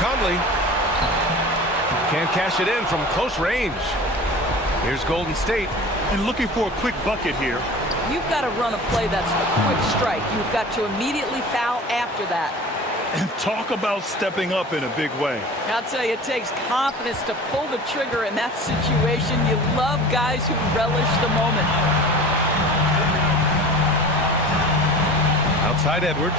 Conley. Can't cash it in from close range. Here's Golden State. And looking for a quick bucket here. You've got to run a play that's a quick strike. You've got to immediately foul after that. And talk about stepping up in a big way. I'll tell you, it takes confidence to pull the trigger in that situation. You love guys who relish the moment. Outside Edwards.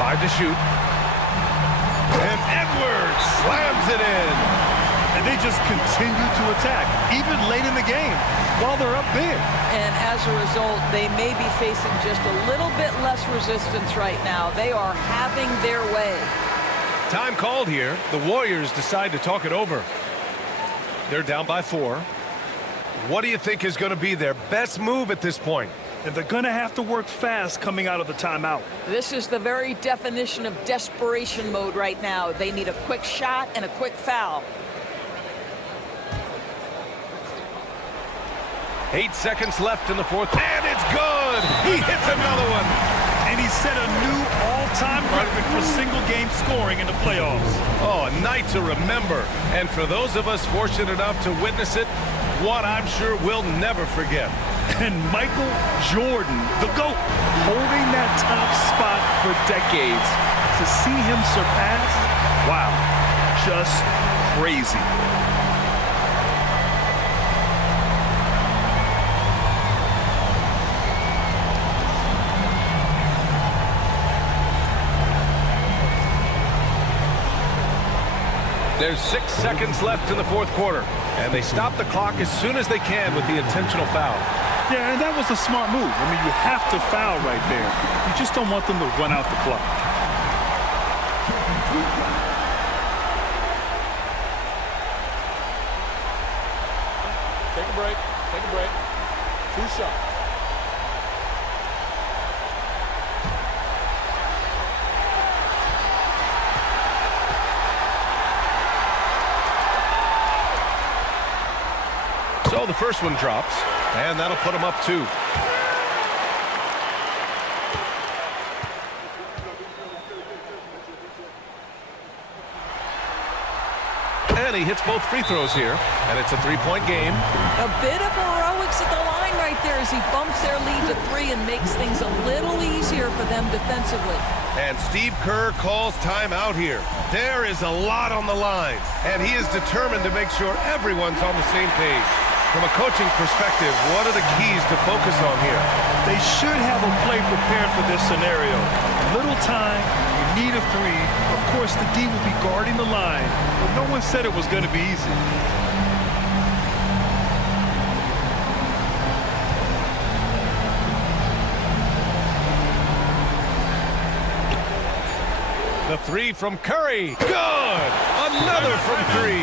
Five to shoot. And Edwards slams it in. And they just continue to attack, even late in the game, while they're up big. And as a result, they may be facing just a little bit less resistance right now. They are having their way. Time called here. The Warriors decide to talk it over. They're down by 4. What do you think is going to be their best move at this point? And they're going to have to work fast coming out of the timeout. This is the very definition of desperation mode right now. They need a quick shot and a quick foul. 8 seconds left in the fourth. And it's good! He hits another one! And he set a new all-time record for single-game scoring in the playoffs. Oh, a night to remember. And for those of us fortunate enough to witness it, what I'm sure we'll never forget. And Michael Jordan, the GOAT, holding that top spot for decades. To see him surpassed, wow, just crazy. There's 6 seconds left in the fourth quarter, and they stop the clock as soon as they can with the intentional foul. Yeah, and that was a smart move. I mean, you have to foul right there. You just don't want them to run out the clock. Take a break. Take a break. 2 shots. So the first one drops, and that'll put them up 2. And he hits both free throws here, and it's a 3-point game. A bit of heroics at the line right there as he bumps their lead to 3 and makes things a little easier for them defensively. And Steve Kerr calls timeout here. There is a lot on the line, and he is determined to make sure everyone's on the same page. From a coaching perspective, what are the keys to focus on here? They should have a play prepared for this scenario. Little time, you need a 3. Of course, the D will be guarding the line, but no one said it was going to be easy. The 3 from Curry. Good! Another from 3.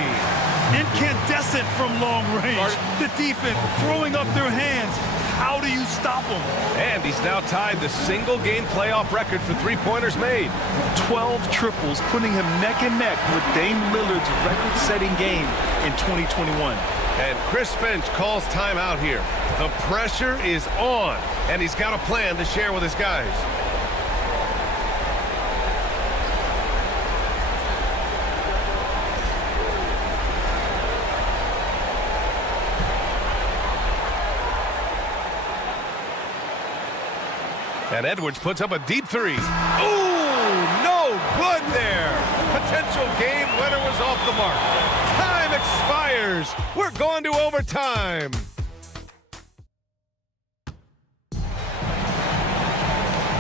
Incandescent from long range. The defense throwing up their hands. How do you stop them? And he's now tied the single-game playoff record for three-pointers made. 12 triples, putting him neck and neck with Dame Lillard's record-setting game in 2021. And Chris Finch calls timeout here. The pressure is on, and he's got a plan to share with his guys. And Edwards puts up a deep 3. Ooh, no good there. Potential game winner was off the mark. Time expires. We're going to overtime.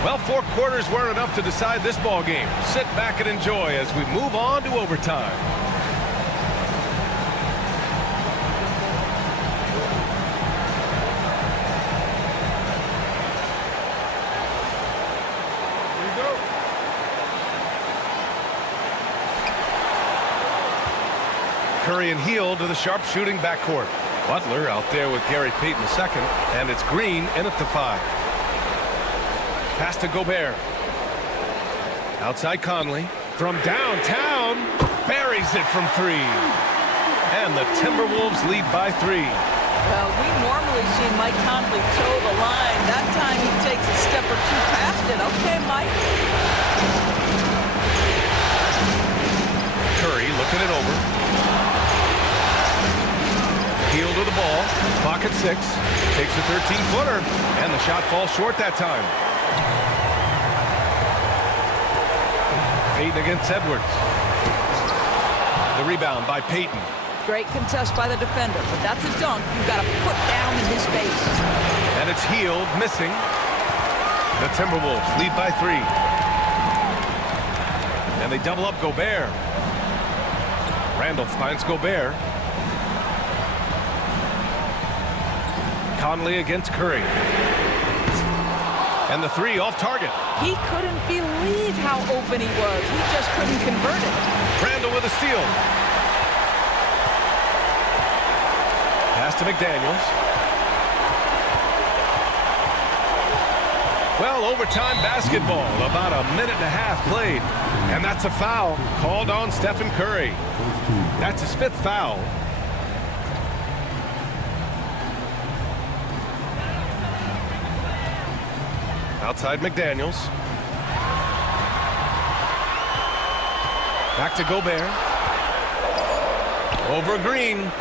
Well, 4 quarters weren't enough to decide this ball game. Sit back and enjoy as we move on to overtime. Curry and Heel to the sharp-shooting backcourt. Butler out there with Gary Payton II, and it's Green in at the 5. Pass to Gobert. Outside Conley. From downtown, buries it from 3. And the Timberwolves lead by 3. Well, we normally see Mike Conley toe the line. That time he takes a step or two past it. Okay, Mike. Curry looking it over. Heel to the ball. Clock at 6. Takes a 13-footer. And the shot falls short that time. Payton against Edwards. The rebound by Payton. Great contest by the defender, but that's a dunk you've got to put down in his face. And it's healed, missing. The Timberwolves lead by 3. And they double up Gobert. Randall finds Gobert. Conley against Curry. And the 3 off target. He couldn't believe how open he was. He just couldn't convert it. Randall with a steal. Pass to McDaniels. Well, overtime basketball. About a minute and a half played. And that's a foul called on Stephen Curry. That's his 5th foul. Outside McDaniels. Back to Gobert. Over Green.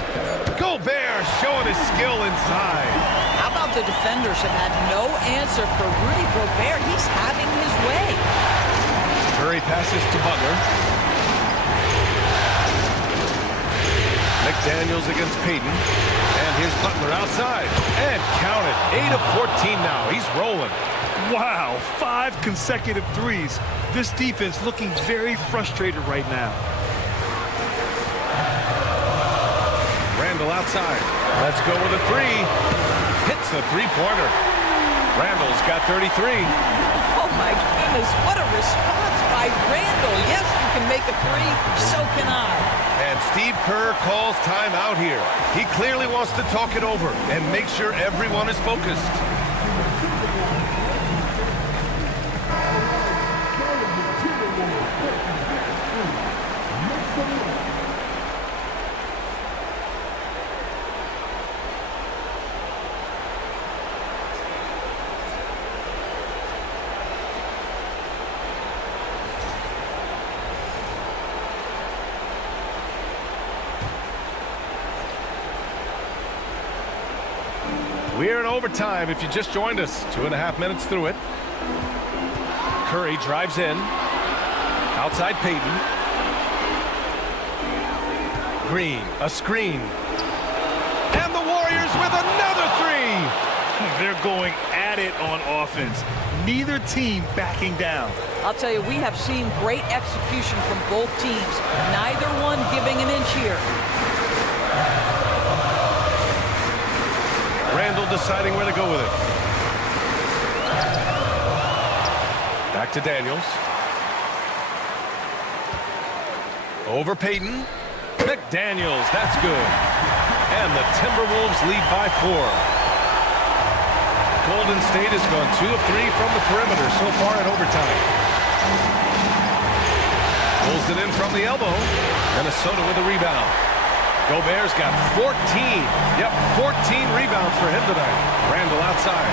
Gobert showing his skill inside. How about the defenders have had no answer for Rudy Gobert? He's having his way. Curry passes to Butler. McDaniels against Payton. And here's Butler outside. And count it. 8 of 14 now. He's rolling. Wow, 5 consecutive threes. This defense looking very frustrated right now. Randall outside. Let's go with a 3. Hits the 3-pointer. Randall's got 33. Oh, my goodness. What a response by Randall. Yes, you can make a 3. So can I. And Steve Kerr calls timeout here. He clearly wants to talk it over and make sure everyone is focused. We're in overtime if you just joined us. 2.5 minutes through it. Curry drives in. Outside Payton. Green, a screen. And the Warriors with another 3. They're going at it on offense. Neither team backing down. I'll tell you, we have seen great execution from both teams. Neither one giving an inch here. Randall deciding where to go with it. Back to Daniels. Over Payton. McDaniels, that's good. And the Timberwolves lead by 4. Golden State has gone 2 of 3 from the perimeter so far in overtime. Pulls it in from the elbow. Minnesota with a rebound. Gobert's got 14. Yep, 14 rebounds for him tonight. Randall outside.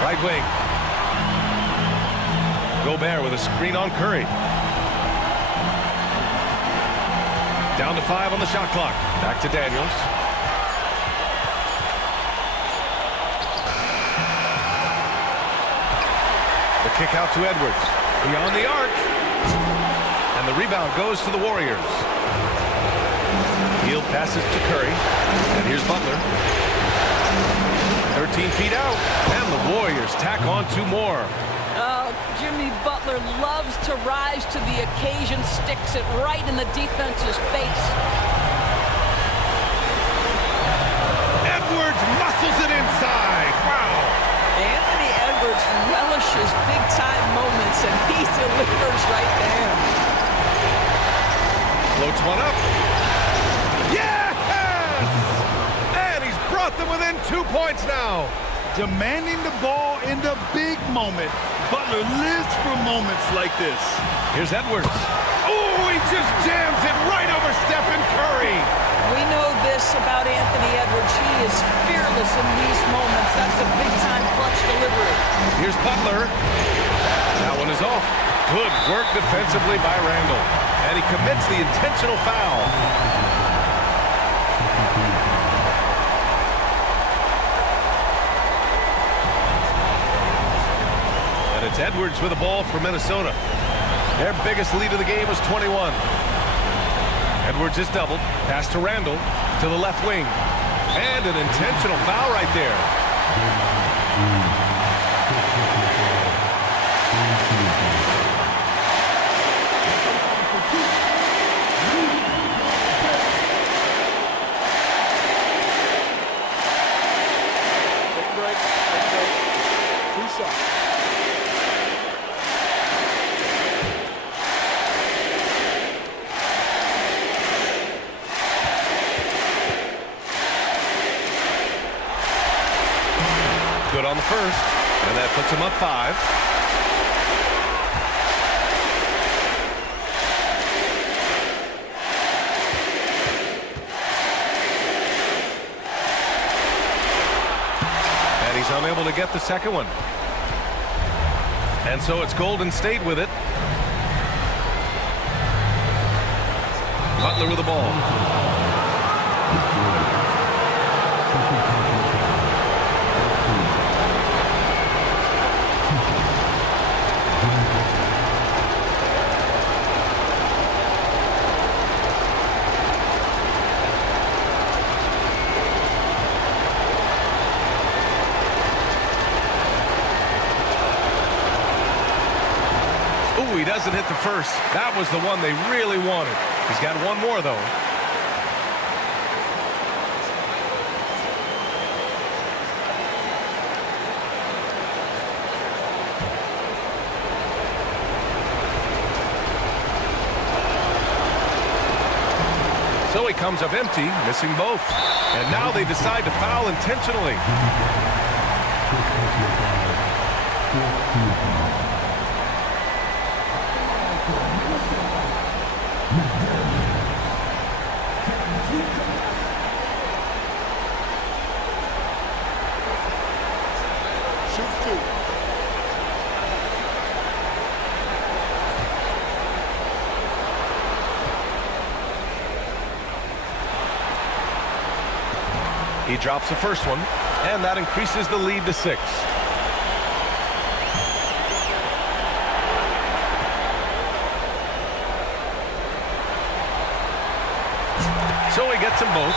Right wing. Gobert with a screen on Curry. Down to 5 on the shot clock. Back to Daniels. The kick out to Edwards. Beyond the arc. And the rebound goes to the Warriors. Hield passes to Curry. And here's Butler. 13 feet out. And the Warriors tack on 2 more. Jimmy Butler loves to rise to the occasion, sticks it right in the defense's face. Edwards muscles it inside. Wow. Anthony Edwards relishes big-time moments, and he delivers right there. Floats one up. Yes! And he's brought them within 2 points now. Demanding the ball in the big moment. Butler lives for moments like this. Here's Edwards. Oh, he just jams it right over Stephen Curry. We know this about Anthony Edwards. He is fearless in these moments. That's a big-time clutch delivery. Here's Butler. That one is off. Good work defensively by Randall. And he commits the intentional foul. And it's Edwards with the ball for Minnesota. Their biggest lead of the game was 21. Edwards is doubled. Pass to Randall to the left wing. And an intentional foul right there. Take a break. Take a break. 2 shots. Good on the first, and that puts him up 5. And he's unable to get the second one. And so it's Golden State with it. Butler with the ball. He doesn't hit the first. That was the one they really wanted. He's got one more, though. So he comes up empty, missing both. And now they decide to foul intentionally. He drops the first one, and that increases the lead to 6. So he gets them both,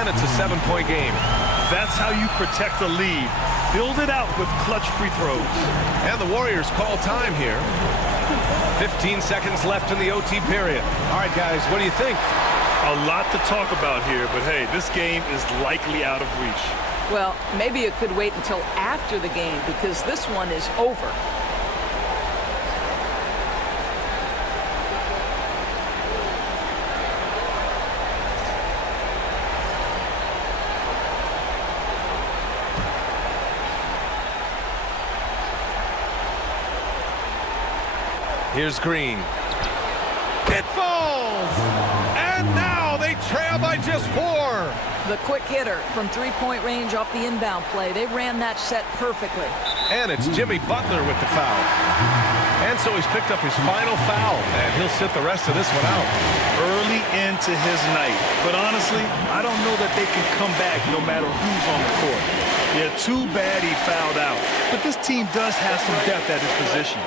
and it's a 7-point game. That's how you protect a lead. Build it out with clutch free throws. And the Warriors call time here. 15 seconds left in the OT period. All right, guys, what do you think? A lot to talk about here, but hey, this game is likely out of reach. Well, maybe it could wait until after the game because this one is over. Here's Green. It falls! And now they trail by just 4. The quick hitter from three-point range off the inbound play. They ran that set perfectly. And it's Jimmy Butler with the foul. And so he's picked up his final foul, and he'll sit the rest of this one out. Early into his night. But honestly, I don't know that they can come back no matter who's on the court. Yeah, too bad he fouled out. But this team does have some depth at his position.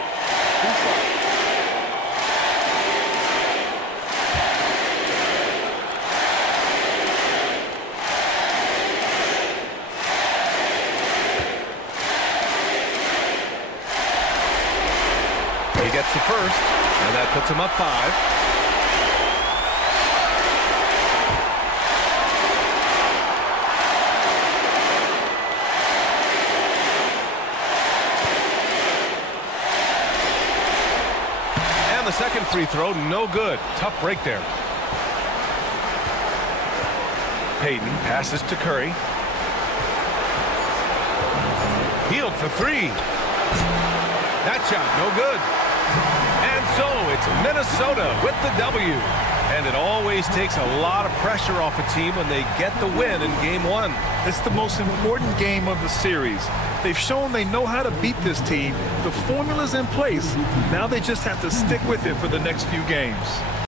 He gets the first, and that puts him up 5. And the second free throw, no good. Tough break there. Payton passes to Curry. Healed for 3. That shot, no good. And so it's Minnesota with the W. And it always takes a lot of pressure off a team when they get the win in Game 1. It's the most important game of the series. They've shown they know how to beat this team. The formula's in place. Now they just have to stick with it for the next few games.